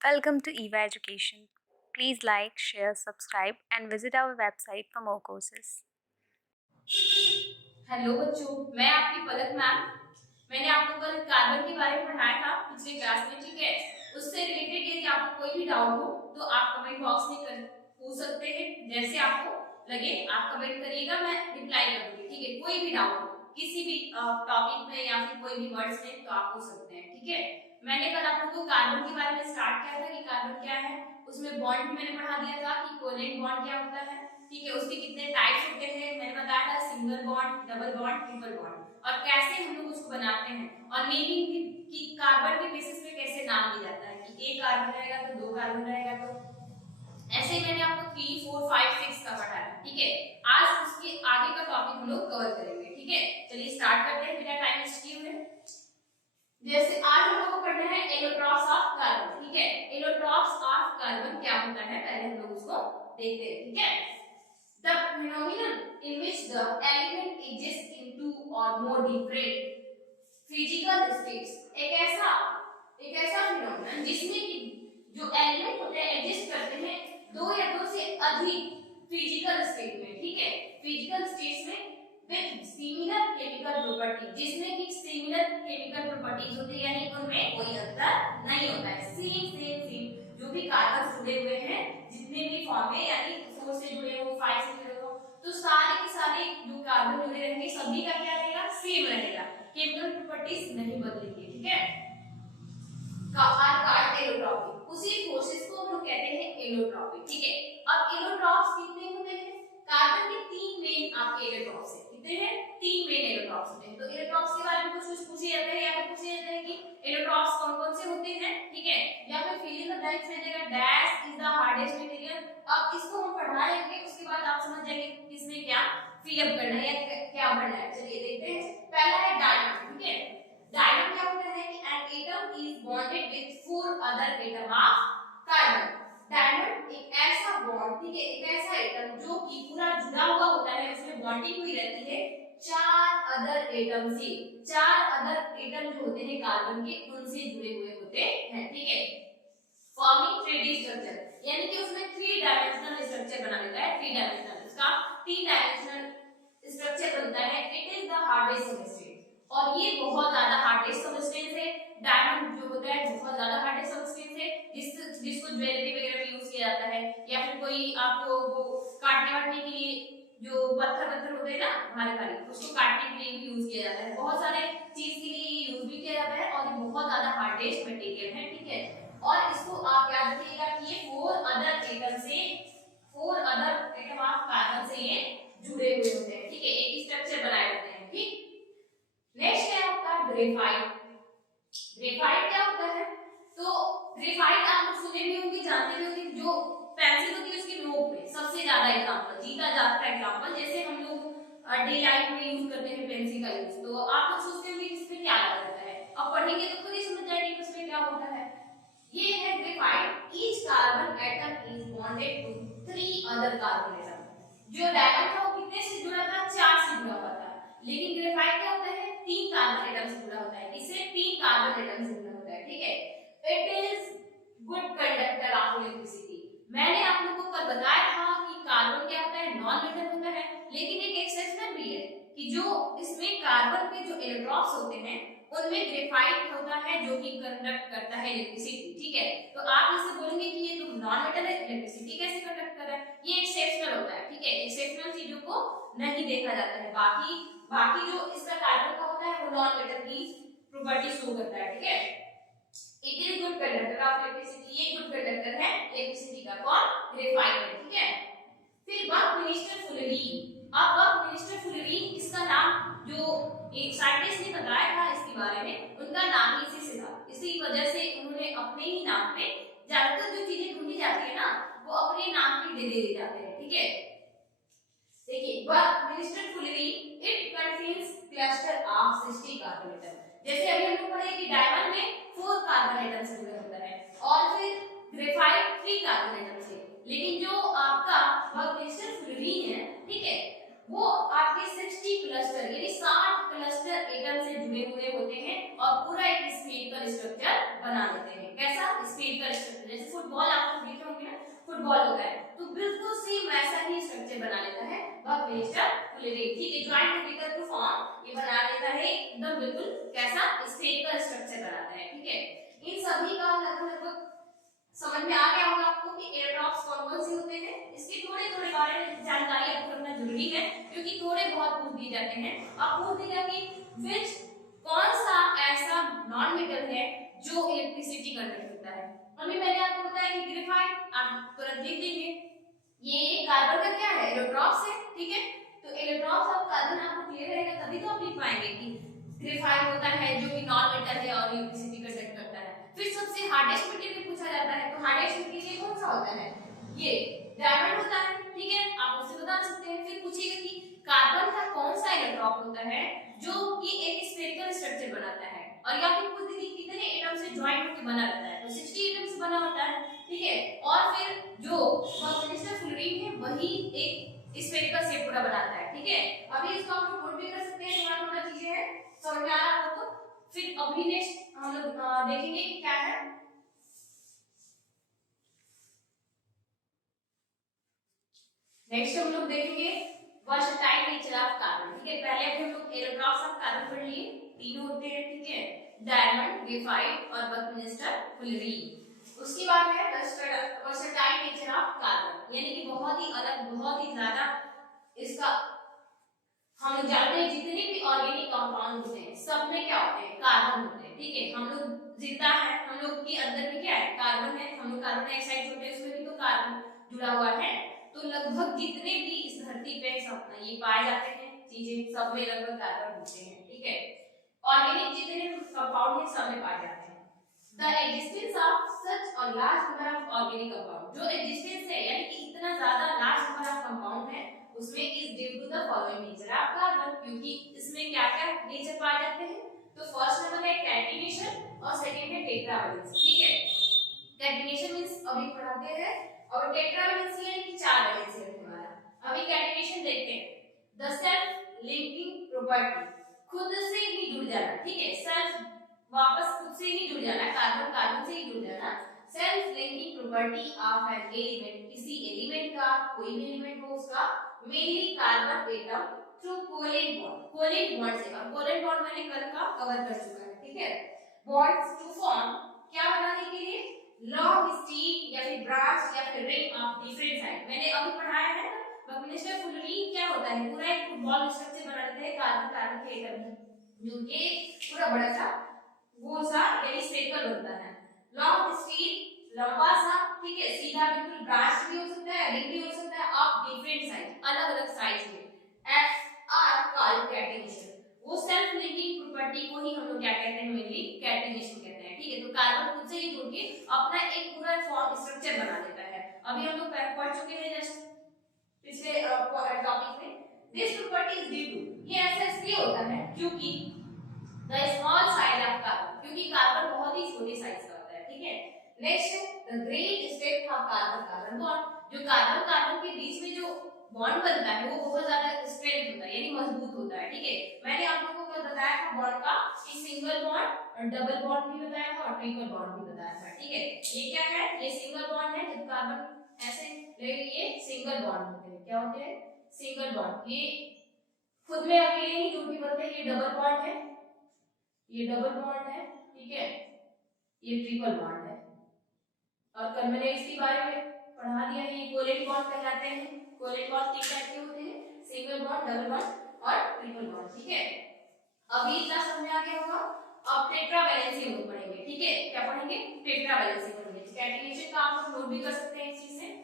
Welcome to EVA Education. Please like, share, subscribe, and visit our website for more courses. Hello बच्चों, मैं आपकी पलक ma'am. मैंने आपको कल कार्बन के बारे में पढ़ाया था पिछले क्लास में, ठीक है। उससे रिलेटेड यदि आपको कोई भी डाउट हो तो आप कमेंट बॉक्स में पूछ सकते हैं। जैसे आपको लगे आप कमेंट करिएगा, मैं रिप्लाई कर दूंगी, ठीक है। कोई भी डाउट हो किसी भी टॉपिक में या फिर कोई भी वर्ड्स में तो आप पूछ सकते हैं, ठीक है। मैंने कल आप लोगों को कार्बन के बारे में स्टार्ट किया था कि कार्बन क्या है, उसमें बॉन्ड भी मैंने पढ़ा दिया था कि कोवेलेंट बॉन्ड क्या होता है, ठीक है। उसके कितने टाइप्स होते हैं मैंने बताया था, single bond, double bond, triple bond, और कैसे हम लोग उसको बनाते हैं, और नेमिंग भी कि कार्बन के बेसिस पे कैसे नाम दिया जाता है कि एक कार्बन रहेगा तो दो कार्बन रहेगा, तो ऐसे ही मैंने आपको 3 4 5 6 का पढ़ाया, ठीक है। आज उसके आगे का टॉपिक हम लोग कवर करेंगे, ठीक है। चलिए स्टार्ट करते हैं बिना टाइम वेस्ट किए हुए। जैसे आज हम लोग को पढ़ना है एलोट्रॉप्स ऑफ कार्बन, ठीक है। एलोट्रॉप्स ऑफ कार्बन क्या होता है पहले हम लोग उसको देखते हैं, ठीक है। The phenomenon in which the element exists in two or more different physical states, एक ऐसा फिनोमेनन जिसमें कि जो एलिमेंट होते हैं एग्जिस्ट करते हैं दो या दो से अधिक फिजिकल स्टेट में, ठीक है। फिजिकल स्टेट्स में विद सिमिलर केमिकल प्रॉपर्टी, जिसमें कि सिमिलर केमिकल प्रॉपर्टीज होती है, यानी उनमें कोई अंतर नहीं होता है। सेम सेम सेम जो भी कार्बन जुड़े हुए हैं जितने भी फॉर्म में, यानी 4 से जुड़े हो, 5 से जुड़े हो, तो सारे के सारे जो कार्बन जुड़े रहेंगे सभी का क्या रहेगा, सेम रहेगा, केमिकल प्रॉपर्टीज नहीं बदलेंगी, ठीक है। कार्ड एलोट्रॉपिक, उसी प्रोसेस को हम लोग कहते हैं एलोट्रॉपिक, ठीक है। अब एलोट्रॉप्स कितने होते हैं, कार्बन के तीन मेन आपके एलोट्रॉप्स हैं, कितने हैं, तीन मेन एलोट्रॉप्स होते हैं। तो एलोट्रॉप्स के बारे में कुछ कुछ पूछे जाते हैं, या फिर पूछे जाते हैं कि एलोट्रॉप्स कौन कौन से होते हैं, ठीक है। या फिर फिल इन द ब्लैंक्स में देगा dash is the hardest material. अब इसको हम पढ़ाएंगे, उसके बाद आप समझ जाएंगे किसमें क्या फिल अप करना है या क्या भरना है। चलिए देखते हैं। पहला है डायमंड, ठीक है। डायमंड क्या होता है कि an atom is bonded with four other atom of carbon। Diamond एक ऐसा बॉन्ड, ठीक है, एक ऐसा एटम जो कि पूरा जुड़ा हुआ होता है, उसमें बॉन्डिंग हुई रहती है चार अदर एटम से। चार अदर एटम जो होते हैं कार्बन के, उनसे जुड़े हुए होते हैं, ठीक है। फॉर्मिंग 3D स्ट्रक्चर, यानी कि उसमें 3 डायमेंशनल स्ट्रक्चर बना देता है। 3 डायमेंशनल, उसका 3 डायमेंशनल स्ट्रक्चर बनता है। It is the hardest substance, और ये बहुत ज्यादा हार्डेस्ट सबस्टेंस है। डायमंड जो होता है बहुत ज्यादा हार्डेस्ट सबस्टेंस है, जिसको ज्वेलरी वगैरह में यूज किया जाता है, या फिर कोई आपको वो काटने वाटने के लिए जो पत्थर पत्थर होते हैं ना भारी भारी, उसको काटने के लिए भी यूज किया जाता है। बहुत सारे चीज के लिए यूज भी किया जाता है, और ये बहुत ज्यादा हार्डेस्ट मटेरियल है, ठीक है। और इसको आप याद रखिएगा कि ये four other atom of carbon से ये जुड़े हुए होते हैं, ठीक है। एक स्ट्रक्चर बनाए होते हैं, ठीक। नेक्स्ट है आपका ग्रेफाइट। ग्रेफाइट क्या होता है, तो ग्रेफाइट आप लोग सुने भी होंगे, जानते भी होंगे। जो पेंसिल होती है उसकी नोक पे सबसे ज्यादा एग्जांपल जीता जाता है एग्जांपल, जैसे हम लोग डे लाइफ में यूज करते हैं पेंसिल का यूज, तो आप लोग सोचते होंगे इसमें क्या लगा रहता है। अब पढ़ेंगे तो खुद ही समझ जाएंगे कि उसमें क्या होता है। ये है graphite. Each carbon atom is bonded to 3 other carbon atom. जो डायमंड था वो कितने से जुड़ा था, 4 से जुड़ा हुआ था, लेकिन ग्रेफाइट क्या होता है, 3 कार्बन एटम से जुड़ा होता है। इससे 3 कार्बन एटम से जुड़ा होता है, ठीक है। It is good conductor of electricity. मैंने आप लोगों को कल बताया था कि कार्बन क्या होता है, नॉन मेटल होता है, लेकिन एक एक्सेप्शन भी है कि जो इसमें कार्बन के जो इलेक्ट्रॉन्स होते हैं उनमें ग्रेफाइट होता है जो कि कंडक्ट करता है इलेक्ट्रिसिटी, ठीक है। तो आप इससे बोलेंगे कि ये तो नॉन मेटल है, इलेक्ट्रिसिटी कैसे कंडक्ट कर रहा है, ये एक्सेप्शनल होता है, ठीक है। एक्सेप्शनल चीजों को नहीं देखा जाता है। बाकी बाकी जो इसका कार्बन का होता है वो नॉन मेटल की प्रॉपर्टी शो करता है, ठीक है। It is good conductor of electricity, ये गुड कंडक्टर है इलेक्ट्रिसिटी का, कौन, ग्रेफाइट है, ठीक है। फिर बक मिनिस्टर फुलरीन। अब बक मिनिस्टर फुलरीन, इसका नाम जो एक साइंटिस्ट ने बताया था इसके बारे में, उनका नाम इसी से था, इसी वजह से उन्होंने अपने ही नाम पे ज्यादातर जो चीजें ढूंढी जाती है ना वो अपने नाम पे दे दे जाते हैं, ठीक है। देखिए buckminsterfullerene, it contains cluster of 60 carbon atom. जैसे अभी हम लोग पढ़े कि डायमंड में 4 कार्बन एटम से जुड़ा होता है, और फिर ग्रेफाइट 3 कार्बन एटम से, लेकिन जो आपका बक मिनिस्टर फुलरीन है, ठीक है, वो आपके 60 क्लस्टर यानी 60 क्लस्टर एटम से जुड़े हुए होते हैं, और पूरा एक स्फेरिकल स्ट्रक्चर बना लेते हैं। कैसा स्फेरिकल स्ट्रक्चर, फुटबॉल आप लोग देखे होंगे ना, फुटबॉल होता है, तो बिल्कुल सेम वैसा ही स्ट्रक्चर बना लेता है बकमिस्टर फुलरी। ठीक है, ज्वाइंट टुगेदर टू फॉर्म ये बना लेता है एकदम बिल्कुल कैसा स्फेरिकल स्ट्रक्चर बनाता है। ठीक है, इन सभी का लगभग समझ में आ गया होगा आपको कि एयरड्रॉप्स कौन कौन से होते हैं। इसके थोड़े थोड़े बारे में जानकारी आपको रखना जरूरी है, क्योंकि थोड़े बहुत पूछ दिए जाते हैं। अब पूछ दिया कि विच कौन सा ऐसा नॉन मेटल है जो इलेक्ट्रिसिटी कंडक्ट करता है। अभी मैंने आपको बताया कि ग्रेफाइट, आप तुरंत देख लेंगे ये कार्बन का क्या है, एलोट्रॉप्स है। ठीक है, तो एलोट्रॉप्स ऑफ कार्बन आपको क्लियर रहेगा तभी तो आप लिख पाएंगे कि ग्रेफाइट होता है जो कि नॉन मेटल है और इलेक्ट्रिसिटी कंडक्ट करता है। फिर सबसे हार्डेस्ट मटेरियल पूछा जाता है, तो हार्डेस्ट मटेरियल कौन सा होता है, ये डायमंड होता है। ठीक है, आप उससे बता सकते हैं। फिर पूछिएगा कि कार्बन का कौन सा इलेक्ट्रॉन होता है जो कि एक स्फेरिकल स्ट्रक्चर बनाता है, और या फिर पूछ दीजिए कितने एटम से ज्वाइंट होकर बना रहता है, तो 60 एटम से बना होता है। ठीक है, और फिर जो बकमिस्टर फुलरीन है वही एक स्फेरिकल शेप पूरा बनाता है। ठीक है, अभी इसको आप लोग नोट भी कर सकते हैं, यहाँ थोड़ा चीजें हैं समझ में आ रहा हो तो। फिर अभी नेक्स्ट हम लोग देखेंगे कि क्या है। नेक्स्ट हम लोग देखेंगे वर्सटाइल नेचर ऑफ कार्बन। ठीक है, पहले अभी हम लोग एलोट्रॉप्स ऑफ कार्बन पढ़ लिए, तीन होते हैं। ठीक है, डायमंड, ग्रेफाइट और बकमिस्टर फुलरीन। उसके बाद है वर्सटाइल नेचर ऑफ कार्बन, यानी कि बहुत ही अलग, बहुत ही ज्यादा इसका हम लोग जानते हैं जितने भी ऑर्गेनिक कंपाउंड होते हैं सब में क्या होते हैं, कार्बन होते हैं। ठीक है, हम लोग जिंदा है, हम लोग के अंदर में क्या है, कार्बन है। हम लोग कार्बन डाइऑक्साइड छोड़ते हैं उसमें भी तो कार्बन जुड़ा हुआ है। तो लगभग जितने भी इस धरती पे सब ये पाए जाते हैं चीजें, सब में लगभग कार्बन होते हैं। ठीक है, ऑर्गेनिक जितने कंपाउंड है सब में पाए जाते हैं। The existence of such a large number of organic compound, जो existence है यानी कि इतना ज्यादा large number of compound है उसमें is due to the following nature of carbon, क्योंकि इसमें क्या क्या नेचर पाए जाते हैं। तो फर्स्ट नंबर है कैटिनेशन और सेकंड है टेट्रावैलेंसी। ठीक है, कैटिनेशन मींस अभी पढ़ाते हैं, और टेट्रावैलेंसी यानी कि चार वैलेंसी रखने वाला। अभी कैटिनेशन देखते हैं, द सेल्फ लिंकिंग प्रॉपर्टी, खुद से ही जुड़ जाना। ठीक है, सेल्फ वापस खुद से ही जुड़ जाना, कार्बन कार्बन से ही जुड़ जाना। Self linking property of an element, किसी एलिमेंट का, कोई भी एलिमेंट हो उसका, mainly carbon atom through covalent bond, covalent bond से। और कोवैलेंट बॉन्ड मैंने कल का कवर कर चुका है। ठीक है, बॉन्ड्स टू फॉर्म क्या बनाने के लिए, लॉन्ग स्टीक या फिर ब्रांच या फिर रिंग ऑफ डिफरेंट साइड। मैंने अभी पढ़ाया है ना, बकमिस्टर फुलरीन क्या होता है, पूरा एक फुटबॉल स्ट्रक्चर बना देते हैं कार्बन कार्बन के एटम जुड़ के पूरा बड़ा सा गोल सा यानी स्फेरिकल बनता है। लॉन्ग स्टीक लंबा सा, ठीक है, सीधा बिल्कुल ब्रांच भी हो सकता है, रिंग भी हो सकता है, ऑफ डिफरेंट साइज, अलग अलग साइज में। एफ आर कॉल्ड कैटिनेशन, वो सेल्फ लिंकिंग प्रॉपर्टी को ही हम लोग क्या कहते हैं, मेनली कैटिनेशन कहते हैं। ठीक है, तो कार्बन खुद से ही जुड़ के अपना एक पूरा फॉर्म स्ट्रक्चर बना देता है। अभी हम लोग पढ़ चुके हैं जस्ट पिछले टॉपिक में। This property is due to, ये ऐसा इसलिए होता है क्योंकि the small size of carbon, क्योंकि कार्बन बहुत ही छोटे साइज का होता है। ठीक है, next the great strength of carbon carbon bond, जो कार्बन कार्बन के बीच में जो बॉन्ड बनता है वो बहुत ज्यादा स्ट्रेंथ होता है यानी मजबूत होता है। ठीक है, मैंने आप लोगों को कल बताया था बॉन्ड का कि सिंगल बॉन्ड और डबल बॉन्ड भी बताया था और ट्रिपल बॉन्ड भी बताया था। ठीक है, ये क्या है, ये सिंगल बॉन्ड है, जब कार्बन ऐसे लेकिन ये सिंगल बॉन्ड होते हैं। क्या होते हैं, सिंगल बॉन्ड। ये खुद में अकेले ही जुड़ के बनते हैं। ये डबल बॉन्ड है, ये डबल बॉन्ड है। ठीक है, ये ट्रिपल बॉन्ड है। और कल मैंने इसके बारे में पढ़ा दिया है, ये कोवैलेंट बॉन्ड कहलाते हैं। कोवैलेंट बॉन्ड तीन टाइप के होते हैं, सिंगल बॉन्ड, डबल बॉन्ड और ट्रिपल बॉन्ड। ठीक है, अभी इतना समझ में आ गया होगा। अब टेट्रावैलेंसी हम लोग पढ़ेंगे। ठीक है, क्या पढ़ेंगे, टेट्रावैलेंसी पढ़ेंगे। कैटिनेशन का आप लोग नोट भी कर सकते हैं इस चीज से।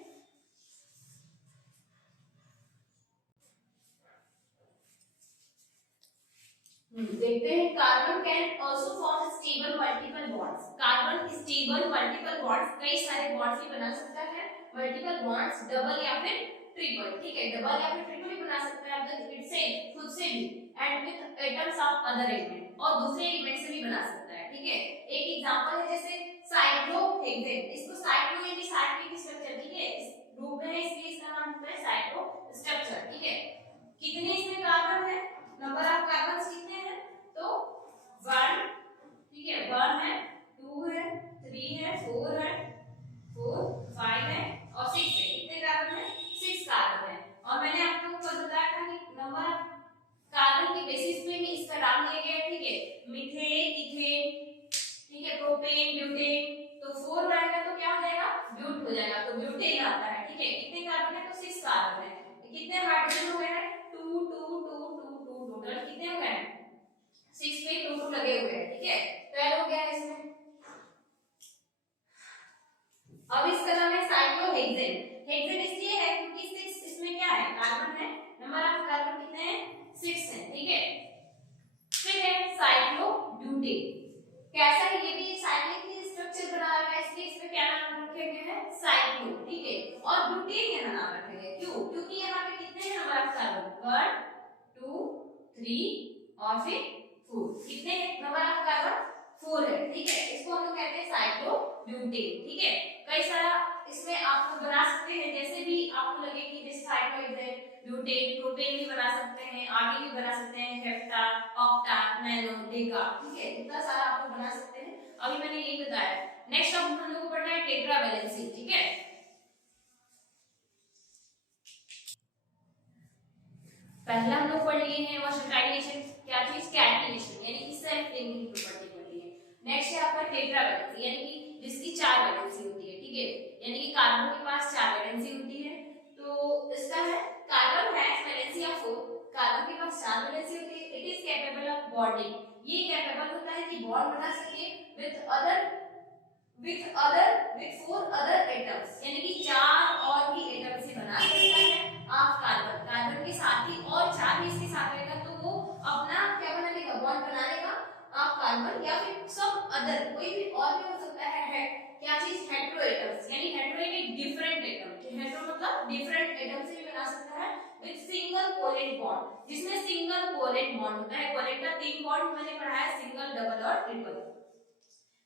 देखते हैं, carbon can also form stable multiple bonds. Carbon stable multiple bonds, कई सारे बॉन्ड्स भी बना सकता है। मल्टीपल बॉन्ड्स डबल या फिर ट्रिपल। ठीक है, डबल या फिर ट्रिपल भी बना सकता है विद इटसेल्फ, खुद से भी, and with atoms of other element, और दूसरे एलिमेंट से भी बना सकता है। ठीक है, एक एग्जांपल है जैसे साइक्लोहेक्सेन, इसको साइक्लो यानी साइक्लिक स्ट्रक्चर। ठीक है, इस ग्रुप में है इसलिए इसका नाम है साइक्लो स्ट्रक्चर। ठीक है, कितने इसमें कार्बन है, नंबर ऑफ कार्बन्स कितने हैं, तो 1, ठीक है, 1 है, 2 है, 3 है, 4 है, 4 ठीक है, कितने कार्बन है तो 6 कार्बन है। कितने हाइड्रोजन हो गए हैं 2 2 2 2 2 टोटल कितने हो गए हैं 6 में 2 2 लगे हुए हैं, ठीक है 12 हो गया है इसमें। अब इसका नाम है साइक्लोहेक्सेन। हेक्सेन इसलिए है क्योंकि 6 इसमें क्या है कार्बन है, नंबर ऑफ कार्बन कितने हैं 6 हैं, ठीक है। फिर है साइक्लोब्यूटेन। कैसा है ये भी साइक्लिक ही स्ट्रक्चर बना रहा है, इसलिए इसमें क्या नाम रखे गए हैं साइक्लो, ठीक है। और ब्यूटेन यहाँ नाम रखे गए क्यों, क्योंकि यहाँ पे कितने हैं नंबर ऑफ कार्बन 1 2 3 और फिर 4, कितने नंबर ऑफ कार्बन 4 है, ठीक है। इसको हम लोग कहते हैं साइक्लोब्यूटेन, ठीक है। कई सारा इसमें आप लोग बना सकते हैं, जैसे भी आपको लगे कि जैसे साइक्लोहेक्सेन ब्यूटेन प्रोपेन भी बना सकते हैं, आगे भी बना सकते हैं हेप्टा ऑक्टा नैनो डेका, ठीक है। इतना सारा आप लोग बना सकते हैं, अभी मैंने यही बताया। नेक्स्ट अब हम लोग को पढ़ना है टेट्रावैलेंसी, ठीक है। पहला हम लोग पढ़ लिए हैं वर्सटाइलेशन, क्या चीज कैटिनेशन यानी कि सेल्फ लिंकिंग प्रॉपर्टी पढ़ ली है। नेक्स्ट है आपका टेट्रावैलेंसी यानी कि जिसकी 4 वैलेंसी होती है, ठीक है। यानी कि कार्बन के पास 4 वैलेंसी होती है, तो इसका है carbon has valency of 4, carbon के पास 4 वैलेंसी होती है। It is capable of bonding, ये कैपेबल होता है कि बॉन्ड बना सके विथ 4 अदर एटम्स, यानी कि 4 और भी एटम से बना सकता है ऑफ कार्बन, कार्बन के साथ ही और 4 भी इसके साथ रहेगा तो वो अपना क्या बना लेगा बॉन्ड बना लेगा ऑफ कार्बन, या फिर सब अदर कोई भी और भी हो सकता है क्या चीज हेटेरो एटम्स, यानी हेटेरो यानी डिफरेंट एटम, हेटेरो मतलब डिफरेंट एटम से भी बना सकता है विद सिंगल कोवेलेंट बॉन्ड, जिसमें सिंगल कोवेलेंट बॉन्ड होता है। कोवेलेंट का 3 बॉन्ड मैंने पढ़ा है, सिंगल डबल और ट्रिपल।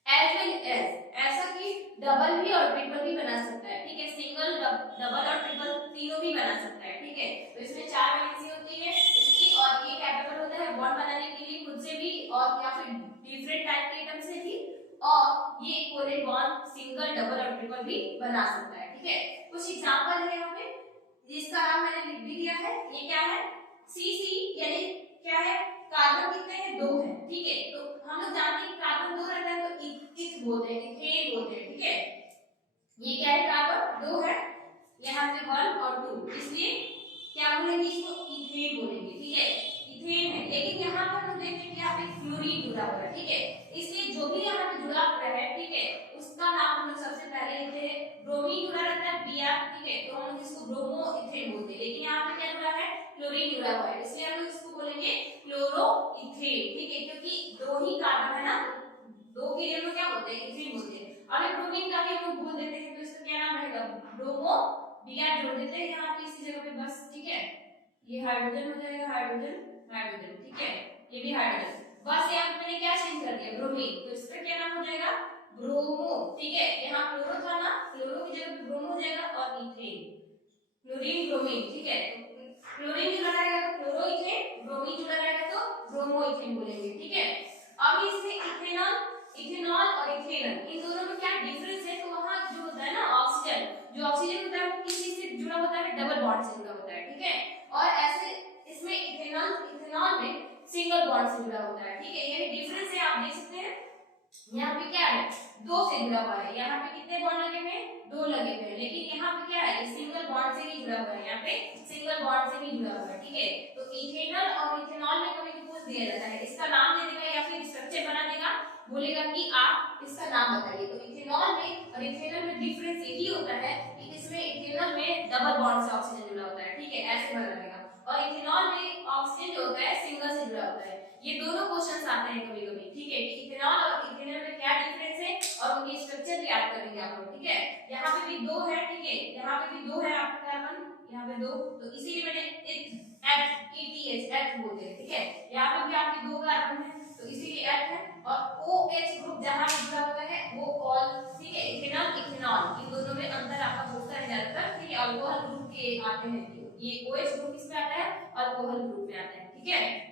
एज वेल एज ऐसा कि डबल भी और ट्रिपल भी बना सकता है, ठीक है। सिंगल डबल और ट्रिपल तीनों भी बना सकता है, ठीक है। तो इसमें 4 वैलेंसी होती है इसकी, और ये कैपेबल होता है बॉन्ड बनाने के लिए खुद से भी और या फिर डिफरेंट टाइप के एटम से भी, और ये कोवेलेंट बॉन्ड सिंगल डबल और ट्रिपल भी बना सकता है, ठीक है। कुछ एग्जांपल है यहाँ पे जिसका नाम मैंने लिख भी दिया है, ये क्या है सीसी यानी क्या है कार्बन कितने हैं 2 हैं, ठीक है। तो हम लोग जानते हैं कार्बन 2 रहता है तो इथ बोलते हैं, इथेन बोलते हैं, ठीक है। ये क्या है कार्बन 2 है, यहाँ पे 1 और 2, इसलिए क्या बोलेंगे इसको इथेन बोलेंगे, ठीक है। इथेन है, लेकिन यहाँ पर हम देखेंगे कि यहाँ पे फ्लोरीन जुड़ा हुआ है, ठीक है। इसलिए जो भी यहाँ पे जुड़ा हुआ है, ठीक है, उसका नाम हम लोग सबसे पहले लेते हैं। ब्रोमीन जुड़ा रहता है Br, ठीक है, तो हम लोग इसको ब्रोमो इथेन बोलते हैं। लेकिन यहाँ पे क्या जुड़ा है क्लोरीन जुड़ा हुआ है, इसलिए हम लोग इसको बोलेंगे क्लोरोइथेन, ठीक है। क्योंकि 2 ही कार्बन है ना, 2 के लिए हम लोग क्या बोलते हैं इथेन बोलते हैं। अगर ब्रोमीन का भी हम लोग बोल देते हैं तो इसका क्या नाम रहेगा ब्रोमो, Br जोड़ देते हैं यहाँ पे इसी जगह पे बस, ठीक है। ये हाइड्रोजन हो जाएगा, हाइड्रोजन हाइड्रोजन, ठीक है। ये भी हाइड्रोजन, बस यहाँ पे मैंने क्या चेंज कर दिया ब्रोमीन, तो इसका क्या नाम हो जाएगा ब्रोमो, ठीक है। यहाँ क्लोरो था ना, क्लोरो की जगह पे ब्रोमो हो जाएगा, और इथेन क्लोरीन ब्रोमीन, ठीक है। क्लोरीन जुड़ा रहेगा तो क्लोरोइथेन, ब्रोमीन जुड़ा रहेगा तो ब्रोमोइथेन बोलेंगे, ठीक है। अब इसमें इथेनॉल, इथेनॉल और इथेनॉल इन दोनों में क्या डिफरेंस है, तो वहां जो होता है ना ऑक्सीजन, जो ऑक्सीजन होता है वो किस चीज से जुड़ा होता है डबल बॉन्ड से जुड़ा होता है, ठीक है। और ऐसे इसमें इथेनॉल, इथेनॉल में सिंगल बॉन्ड से जुड़ा होता है, ठीक है। ये डिफरेंस है, आप देख सकते हैं यहाँ पे क्या है 2 से जुड़ा हुआ है, यहाँ पे कितने बॉन्ड लगे हुए हैं 2 लगे हुए हैं, लेकिन यहाँ पे क्या है ये सिंगल बॉन्ड से ही जुड़ा हुआ है, यहाँ पे सिंगल बॉन्ड से ही जुड़ा हुआ है, ठीक है। तो इथेनॉल और इथेनॉल में कभी पूछ दिया जाता है, इसका नाम दे देगा या फिर स्ट्रक्चर बना देगा, बोलेगा कि आप इसका नाम बताइए। तो इथेनॉल में और इथेनॉल में डिफरेंस यही होता है कि इसमें इथेनॉल में डबल बॉन्ड से ऑक्सीजन जुड़ा होता है, ठीक है, ऐसे बना देगा, और इथेनॉल में ऑक्सीजन जो होता है सिंगल से जुड़ा होता है। ये दोनों क्वेश्चंस आते हैं कभी-कभी, ठीक है, कि इथेनॉल और इथेनॉल में क्या डिफरेंस है और उनके स्ट्रक्चर भी याद करेंगे आप लोग, ठीक है। यहाँ पे भी 2 है, ठीक है, यहाँ पे भी 2 है आपका कार्बन, यहाँ पे 2, तो इसीलिए मैंने एथ बोलते हैं, ठीक है। यहाँ पे भी आपके 2 कार्बन है तो इसीलिए एथ है, और OH ग्रुप जहाँ पे जुड़ा होता है वो ऑल, ठीक है। इथेनॉल इथेनॉल इन दोनों में अंतर आपका पूछता है ज्यादातर, ठीक है। अल्कोहल ग्रुप के आते हैं, ये OH ग्रुप किसमें आता है अल्कोहल ग्रुप में आता है, ठीक है।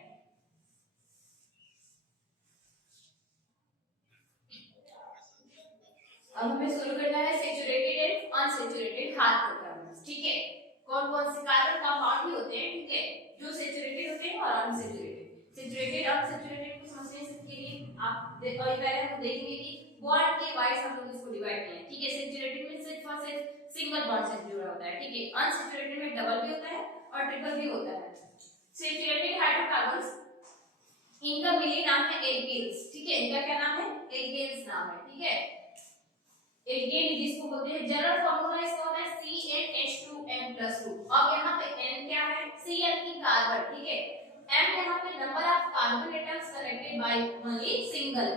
अब हमें शुरू करना है सैचुरेटेड एंड अनसैचुरेटेड हाइड्रोकार्बन्स, ठीक है। कौन कौन से कार्बन कंपाउंड भी होते हैं, ठीक है, जो सैचुरेटेड होते हैं और अनसैचुरेटेड। सैचुरेटेड अनसैचुरेटेड को समझने के लिए आप पहले हम देखेंगे कि बॉन्ड के वाइज हम लोग इसको डिवाइड किए हैं, ठीक है। सैचुरेटेड में सिर्फ और सिर्फ सिंगल बॉन्ड से जुड़ा होता है, ठीक है। अनसैचुरेटेड में डबल भी होता है और ट्रिपल भी होता है। सैचुरेटेड हाइड्रोकार्बन्स, इनका मिली नाम है एल्केन्स, ठीक है। इनका क्या नाम है? एल्केन्स नाम है, ठीक है। एल्केन जिसको बोलते हैं, जनरल फार्मूला इसका होता है CnH2n+2। अब यहाँ पे N क्या है? Cl की कार्बन, ठीक है। M यहाँ पे number of carbon atoms connected by only single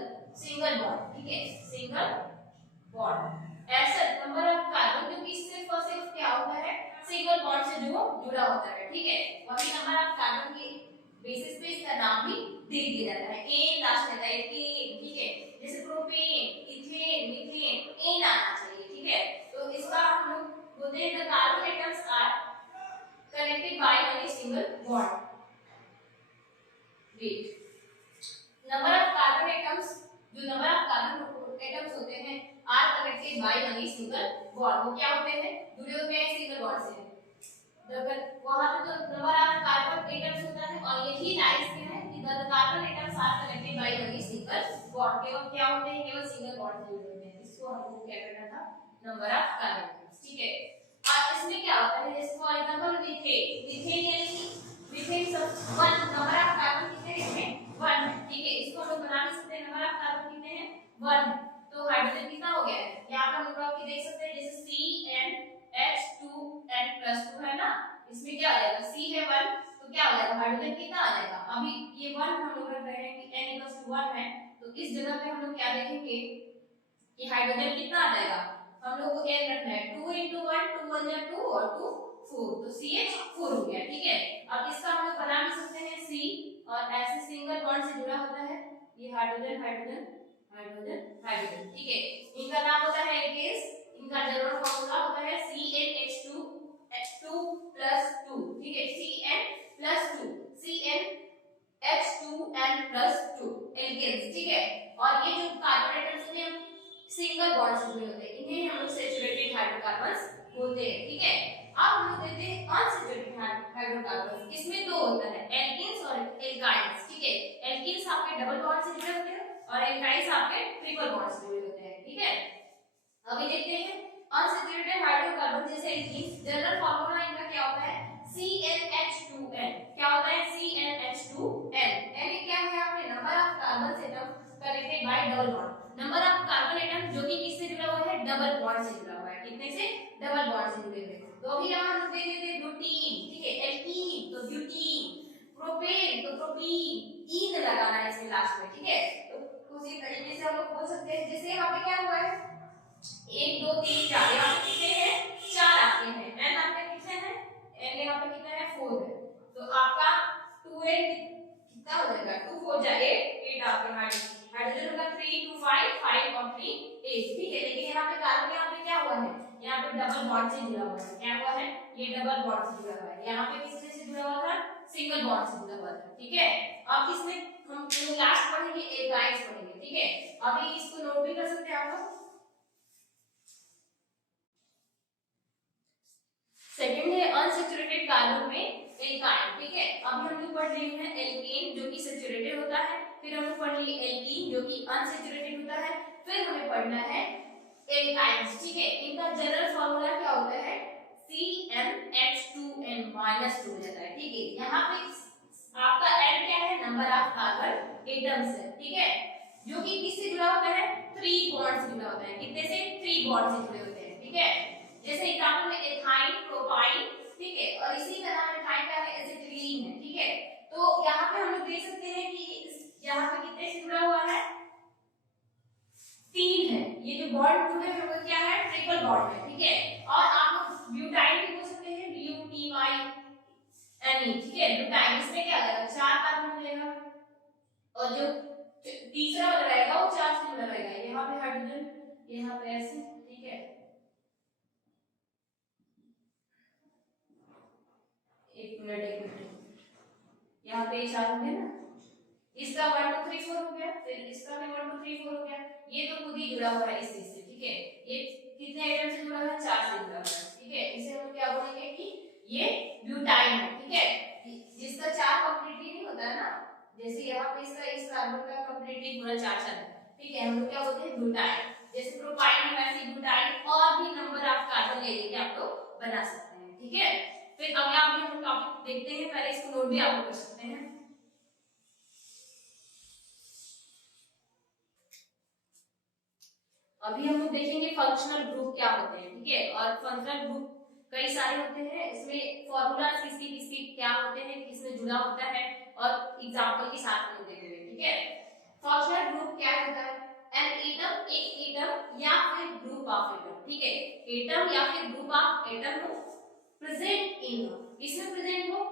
bond, ठीक है, सिंगल बॉन्ड। ऐसा नंबर ऑफ कार्बन जो कि सिर्फ और सिर्फ क्या होता है? सिंगल बॉन्ड से जो जुड़ा होता है, ठीक है। वही नंबर ऑफ कार्बन की बेसिस पे इसका नाम भी दे दिया जाता है। एन लास्ट में है, ठीक है। जैसे प्रोपेन, इथेन, मीथेन, तो एन आना चाहिए, ठीक है। तो इसका हम लोग बोलते हैं the carbon atoms are connected by only single bond. Wait number of carbon atoms, जो नंबर ऑफ कार्बन एटम्स होते हैं are connected by only single bond, वो क्या होते हैं? जुड़े होते हैं सिंगल बॉन्ड से। वहां पे तो नंबर ऑफ कार्बन एटम्स होता है और यही लाइंस क्या है कि the carbon atoms are connected by only single bond. केवल क्या होते हैं? केवल सिंगल बॉन्ड से जुड़े होते हैं। इसको हमको क्या करना था? नंबर ऑफ कार्बन एटम्स, ठीक है। और इसमें क्या होता है? जैसे फॉर एग्जांपल मीथेन यानी कि मीथेन सब वन नंबर ऑफ कार्बन कितने हैं इसमें? 1 है, ठीक है। इसको हम लोग बना नहीं सकते, नंबर ऑफ कार्बन कितने हैं? 1 है। तो हाइड्रोजन कितना हो गया है? यहां पे हम लोग आप देख सकते हैं, जैसे CnH2n+2 है ना, इसमें क्या आ जाएगा? C है 1, तो क्या हो जाएगा? हाइड्रोजन कितना आ जाएगा? अभी ये 1 हम लोग रख रहे हैं कि n=1 है, तो इस जगह पे हम लोग क्या देखेंगे कि हाइड्रोजन कितना आ जाएगा? हम लोग को n रखना है, 2 × 1, 2 1 जा 2 और 2 4, तो CH4 हो गया, ठीक है। अब इसका हम लोग बना भी सकते हैं C, और ऐसे सिंगल बॉन्ड से जुड़ा होता है ये हाइड्रोजन हाइड्रोजन हाइड्रोजन हाइड्रोजन, ठीक है। इनका नाम होता है गैस, इनका जनरल फार्मूला होता है CnH2 2+2, ठीक है। Cn+2 CnH2n+2 एल्केन्स, ठीक है। और ये जो कार्बन एटम्स होते हैं सिंगल बॉन्ड से जुड़े होते हैं, इन्हें हम लोग सैचुरेटेड हाइड्रोकार्बन्स बोलते हैं, ठीक है। अब हम लोग देखते हैं अनसैचुरेटेड हाइड्रोकार्बन्स। इसमें दो होता है, एल्कीन्स और एल्काइन्स, ठीक है। एल्कीन्स आपके डबल बॉन्ड से जुड़े होते हैं और एल्काइन्स आपके ट्रिपल बॉन्ड से जुड़े होते हैं, ठीक है। अभी देखते हैं अनसैचुरेटेड हाइड्रोकार्बन जैसे एल्कीन्स, जनरल फार्मूला इनका क्या होता है? CnH2n। क्या होता है? CnH2n। यानी क्या है? आपने number of carbon atom connected by double bond, number of carbon atom जो कि किससे जुड़ा हुआ है? डबल बॉन्ड से जुड़ा हुआ है। कितने से? डबल बॉन्ड से जुड़े हुए। तो अभी यहां हम देख लेते हैं ब्यूटीन, ठीक है। एल्कीन तो ब्यूटीन, प्रोपेन तो प्रोपीन, ईन लगाना है इसमें लास्ट में, ठीक है। तो उसी तरीके से हम लोग बोल सकते हैं, जैसे यहां पे क्या हुआ है 1 2 3 4, यहाँ पे कितने हैं? 4 आते हैं। n आपके कितने हैं? n यहाँ पे कितना है? 4 है। तो आपका 2n कितना हो जाएगा? 2 4 जा 8 आपके हाइड्रोजन होगा 3 2 5 5 और 3 8, ठीक है। लेकिन यहाँ पे कार्बन यहाँ पे क्या हुआ है? यहाँ पे डबल बॉन्ड से जुड़ा हुआ है। क्या हुआ है? ये डबल बॉन्ड से जुड़ा हुआ है। यहाँ पे किससे से जुड़ा हुआ था? सिंगल बॉन्ड से जुड़ा हुआ था, ठीक है। अब इसमें हम लास्ट पढ़ेंगे एल्काइन्स पढ़ेंगे, ठीक है। अभी इसको नोट भी कर सकते हैं आप लोग। सेकंड है अनसैचुरेटेड कार्बन में एल्काइन, ठीक है। अभी हम लोग पढ़ रहे हैं एल्केन जो कि सैचुरेटेड होता है, फिर हम लोग पढ़ लिए एल्कीन जो कि अनसैचुरेटेड होता है, फिर हमें पढ़ना है एल्काइन्स, ठीक है। इनका जनरल फार्मूला क्या होता है? CnH2n-2 हो जाता है, ठीक है। यहाँ पे आपका n क्या है? नंबर ऑफ कार्बन एटम्स है, ठीक है, जो कि किससे जुड़ा होता है? 3 बॉन्ड से जुड़ा होता है। कितने से? 3 बॉन्ड से जुड़े होते हैं, ठीक है। जैसे एग्जांपल में एथाइन, प्रोपाइन, ठीक है। और इसी का नाम एथाइन का है, एसिटिलीन है, ठीक है। तो यहाँ पे हम लोग देख सकते हैं कि यहाँ पे कितने से जुड़ा हुआ है? 3 है। ये जो बॉन्ड जुड़े हैं वो क्या है? ट्रिपल बॉन्ड है, ठीक है। और आप लोग ब्यूटाइन भी बोल सकते हैं, BUTYNE, ठीक है। ब्यूटाइन इसमें क्या आएगा? 4 कार्बन मिलेगा और जो तीसरा वाला रहेगा वो 4 से जुड़ा रहेगा। यहाँ पे हाइड्रोजन, यहाँ पे ऐसे, ठीक है। एक मिनट, यहाँ पे 4 होंगे ना, इसका 1 2 3 4 हो गया, फिर इसका भी 1 2 3 4 हो गया। ये तो खुद ही जुड़ा हुआ है इस चीज से, ठीक है। ये कितने एटम से जुड़ा हुआ है? 4 से जुड़ा हुआ है, ठीक है। इसे हम क्या बोलेंगे कि ये ब्यूटाइन है, ठीक है। जिसका 4 कंप्लीटली नहीं होता है ना, जैसे यहाँ पे इसका इस कार्बन का कंप्लीटली पूरा 4 है, ठीक है। हम लोग क्या बोलते हैं? ब्यूटाइन। जैसे प्रोपाइन है वैसे ब्यूटाइन, और भी नंबर ऑफ कार्बन है ये कि आप लोग बना सकते हैं। ठीक है, फिर अगला हम टॉपिक देखते हैं, पहले इसको नोट भी आप लोग कर सकते हैं। अभी हम लोग देखेंगे फंक्शनल ग्रुप क्या होते हैं। ठीक है, और फंक्शनल ग्रुप कई सारे होते हैं, इसमें फॉर्मूलाज किसके किसके क्या होते हैं, किसमें जुड़ा होता है, और एग्जांपल के साथ में देखेंगे। ठीक है, फंक्शनल ग्रुप क्या होता है? एन एटम, एक एटम या फिर ग्रुप ऑफ एटम। ठीक है, एटम या फिर ग्रुप ऑफ एटम हो प्रेजेंट इन, इसमें प्रेजेंट हो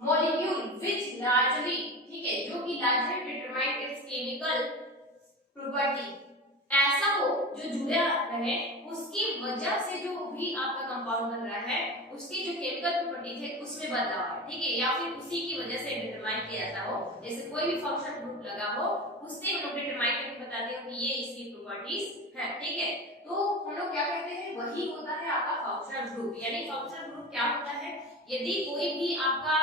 मॉलिक्यूल विच लार्जली, ठीक है, जो कि largely determine its chemical property, ऐसा हो जो जुड़ा रहे, उसकी वजह से जो भी आपका कंपाउंड बन रहा है उसकी जो केमिकल प्रॉपर्टीज है उसमें बदलाव है। ठीक है, या फिर उसी की वजह से डिटरमाइन किया जाता हो, जैसे कोई भी फंक्शन ग्रुप लगा हो उससे हम लोग डिटरमाइन करके बताते हो कि ये इसकी प्रॉपर्टीज है। ठीक है, तो हम लोग क्या कहते हैं, वही होता है आपका फंक्शनल ग्रुप। यानी फंक्शनल ग्रुप क्या होता है, यदि कोई भी आपका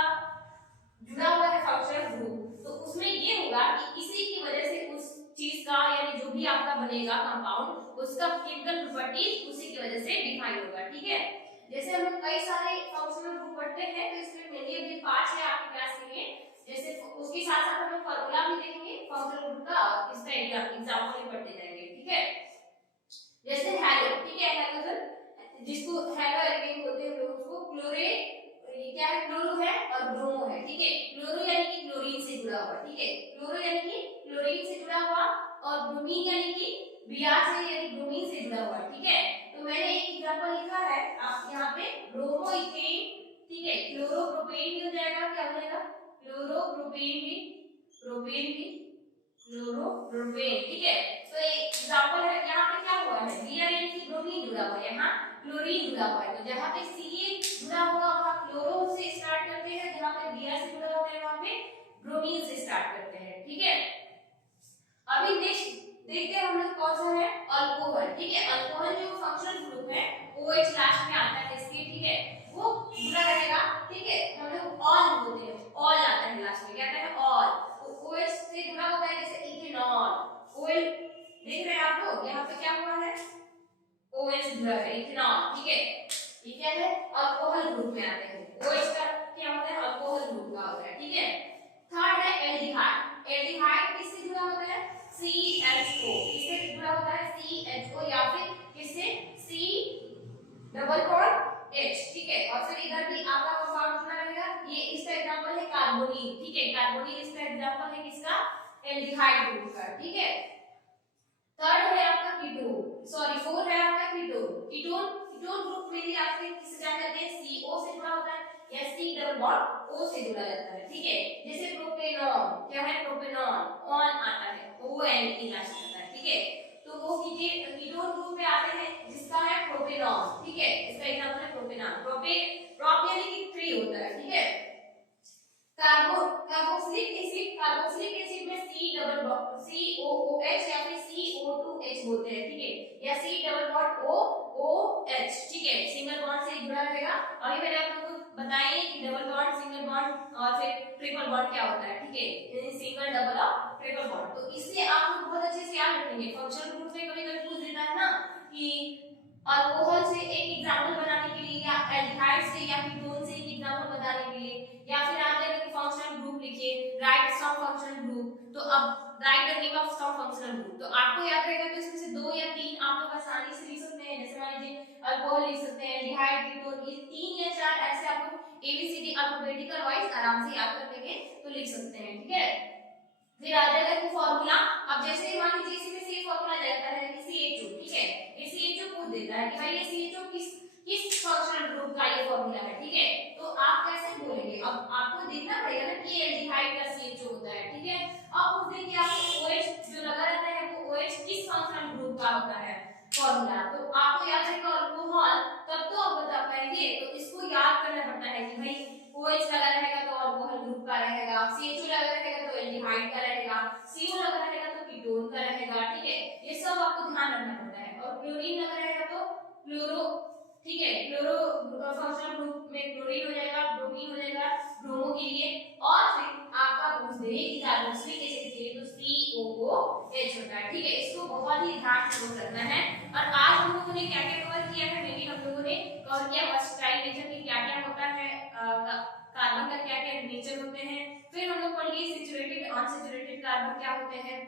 जुड़ा हुआ है फंक्शनल ग्रुप, तो उसमें ये होगा कि इसी की वजह से उस चीज का, यानी जो भी आपका बनेगा कंपाउंड, उसका केमिकल प्रॉपर्टी उसी की वजह से डिफाइन होगा। ठीक है, जैसे हम लोग कई सारे फंक्शनल ग्रुप पढ़ते हैं, तो इसमें मेनली अभी 5 है आपकी क्लास के लिए, जैसे उसके साथ साथ हम लोग फार्मूला भी देखेंगे फंक्शनल ग्रुप का, और इसका एग्जांपल भी पढ़ते जाएंगे। ठीक है, जैसे हेलो, ठीक है, हेलोजन जिसको हेलो एल्केन बोलते हैं लोग उसको, क्लोरेट ये क्या है, क्लोरो है और ब्रोमो है। ठीक है, क्लोरो यानी कि क्लोरीन से जुड़ा हुआ। ठीक है, क्लोरो यानी कि क्लोरीन से जुड़ा हुआ, और ब्रोमीन यानी कि Br से यानी ब्रोमीन से जुड़ा हुआ। ठीक है, तो मैंने एक एग्जांपल लिखा है आप यहाँ पे, ब्रोमो इथेन। ठीक है, क्लोरोप्रोपेन भी हो जाएगा, क्या हो जाएगा, क्लोरोप्रोपेन भी, प्रोपेन भी, क्लोरोप्रोपेन। ठीक है, तो एग्जांपल है, यहाँ पे क्या हुआ है, Br यानी कि ब्रोमीन जुड़ा हुआ है, यहाँ क्लोरीन जुड़ा हुआ है, तो जहाँ पे Ca जुड़ा होगा वहां क्लोरो से स्टार्ट करते हैं, जहां पे Br से जुड़ा होता है वहां पे ब्रोमीन से स्टार्ट करते हैं। ठीक है, अभी नेक्स्ट देखते हैं हम लोग कौन सा है, अल्कोहल। ठीक है, अल्कोहल जो फंक्शनल ग्रुप है OH लास्ट में आता है इसके। ठीक है, वो जुड़ा रहेगा। ठीक है, हम लोग ऑल बोलते हैं, ऑल आता है लास्ट में, क्या आता है, ऑल, तो OH से जुड़ा होता है, जैसे इथेनॉल, ऑयल देख रहे हैं आप लोग, यहाँ पे क्या हुआ है, OH से जुड़ा है इथेनॉल। ठीक है, ये क्या है, अल्कोहल ग्रुप में आते हैं, OH का क्या होता है, अल्कोहल ग्रुप का होता है। ठीक है, थर्ड है एल्डिहाइड। एल्डिहाइड किससे जुड़ा होता है, CHO, किससे जुड़ा होता है, CHO, या फिर किससे, C डबल बॉन्ड H। ठीक है, और फिर इधर भी आपका कंपाउंड जुड़ा रहेगा, ये इसका एग्जांपल है कार्बोनिल। ठीक है, कार्बोनिल इसका एग्जांपल है किसका, एल्डिहाइड ग्रुप का। ठीक है, थर्ड है आपका कीटोन, सॉरी फोर्थ है आपका कीटोन। कीटोन, कीटोन ग्रुप में भी आपके किससे जान जाते हैं, CO से जुड़ा होता है, या C डबल बॉन्ड O से जुड़ा जाता है। ठीक है, जैसे प्रोपेनॉन, क्या है, प्रोपेनॉन, ऑन आता है, ON लास्ट आता है। ठीक है, तो वो कीटोन ग्रुप में आते हैं जिसका है प्रोपेनॉन। ठीक है, इसका एग्जांपल है प्रोपेनॉन। प्रोप यानी कि 3 होता है। ठीक है, कार्बोक्सिलिक एसिड, कार्बोक्सिलिक एसिड में C डबल बॉन्ड COOH या फिर CO2H बोलते हैं। ठीक है, या C डबल बॉन्ड OOH। ठीक है, सिंगल बॉन्ड से जुड़ा रहेगा। अभी मैंने आप लोगों को बताया कि डबल बॉन्ड, सिंगल बॉन्ड और फिर ट्रिपल बॉन्ड क्या होता है। ठीक है, सिंगल, डबल और ट्रिपल बॉन्ड, तो इससे आप लोग बहुत अच्छे से याद रखेंगे। फंक्शनल ग्रुप में कभी कंफ्यूज देता है ना कि अल्कोहल से एक एग्जांपल बनाने के लिए, या एल्डिहाइड से या कीटोन से एक एग्जांपल बताने के लिए, या फिर आप जब फंक्शनल ग्रुप लिखिए, राइट सम फंक्शनल ग्रुप, तो अब write the name of some functional group, तो आपको याद रहेगा, तो इसमें से 2 या 3 आप लोग आसानी से लिख सकते हैं। जैसे मान लीजिए अल्कोहल लिख सकते हैं, एल्डिहाइड, कीटोन, ये 3 या 4 ऐसे आप लोग ABCD अल्फाबेटिकल वाइज आराम से याद कर लेंगे तो लिख सकते हैं। ठीक है, फिर आ जाएगा कि फार्मूला। अब जैसे मान लीजिए इसमें से एक फार्मूला जाता है कि CHO। ठीक है, ये CHO पूछ देता है कि भाई ये CHO किस फंक्शनल ग्रुप का ये फार्मूला है। ठीक है, तो आप कैसे बोलेंगे, अब आपको देखना पड़ेगा ना कि ये एल्डिहाइड का CHO होता है। ठीक है, अब उस दिन कि आपको OH जो लगा रहता है वो OH किस फंक्शनल ग्रुप का होता है फार्मूला, तो आपको याद रहेगा अल्कोहल, तब तो आप बता पाएंगे। तो इसको याद करना पड़ता है कि भाई OH लगा रहेगा तो अल्कोहल ग्रुप का रहेगा, CHO लगा रहेगा तो एल्डिहाइड का रहेगा, CO लगा रहेगा तो कीटोन का रहेगा। ठीक है, ये सब आपको ध्यान रखना पड़ता है। और क्लोरीन लगा रहेगा तो क्लोरो, ठीक है, क्लोरो फंक्शनल ग्रुप में क्लोरीन हो जाएगा, ब्रोमीन हो जाएगा ब्रोमो के लिए, और फिर आपका पूछ दे कि कार्बोक्सिलिक एसिड के लिए तो COOH होता है। ठीक है, इसको बहुत ही ध्यान से नोट रखना है। और आज हम लोगों ने क्या क्या कवर किया है, से रिलेटेड कार्बन क्या होते हैं,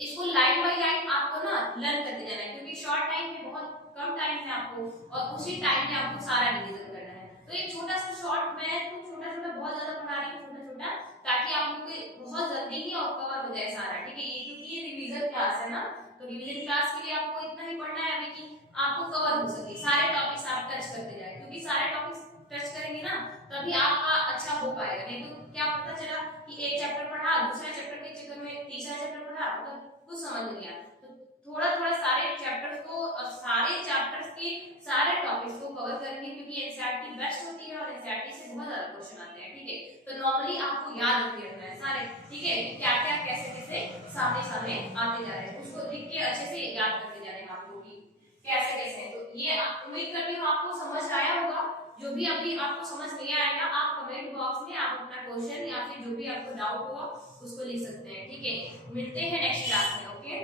इसको लाइन बाय लाइन आपको ना लर्न करते जाना है, क्योंकि शॉर्ट टाइम में, बहुत कम टाइम में आपको, और उसी टाइम में आपको सारा रिवीजन करना है। तो एक छोटा सा शॉर्ट, मैं तो छोटा छोटा बहुत ज्यादा पढ़ा रही हूँ, छोटा छोटा, ताकि आप लोग को बहुत जल्दी ही और कवर हो जाए सारा, ठीक है। ये क्योंकि ये रिवीजन क्लास है ना, तो रिवीजन क्लास के लिए आपको इतना ही पढ़ना है अभी कि आपको कवर हो सके, सारे टॉपिक्स आप टच करते जाए, क्योंकि सारे टॉपिक्स टच करेंगे ना तभी आपका अच्छा हो पाएगा। नहीं तो क्या पता चला कि एक चैप्टर पढ़ा, दूसरा चैप्टर के चक्कर में तीसरा चैप्टर पढ़ा, मतलब कुछ समझ नहीं आया। तो थोड़ा थोड़ा सारे चैप्टर्स को, सारे चैप्टर्स के सारे टॉपिक्स को कवर करेंगे, क्योंकि एनसीईआरटी बेस्ट होती है और एनसीईआरटी से बहुत ज्यादा क्वेश्चन आते हैं, ठीक है। तो नॉर्मली आपको याद रखे रखना है सारे, ठीक है, क्या क्या कैसे कैसे सामने सामने आते जा रहे हैं, उसको लिख के अच्छे से याद करते जा रहे हैं आपको कि कैसे कैसे है। तो ये उम्मीद करती हूँ आपको समझ आया होगा। जो भी अभी आपको समझ नहीं आएगा, आप कमेंट बॉक्स में आप अपना क्वेश्चन या फिर जो भी आपको डाउट होगा उसको लिख सकते हैं, ठीक है। मिलते हैं नेक्स्ट क्लास में, ओके।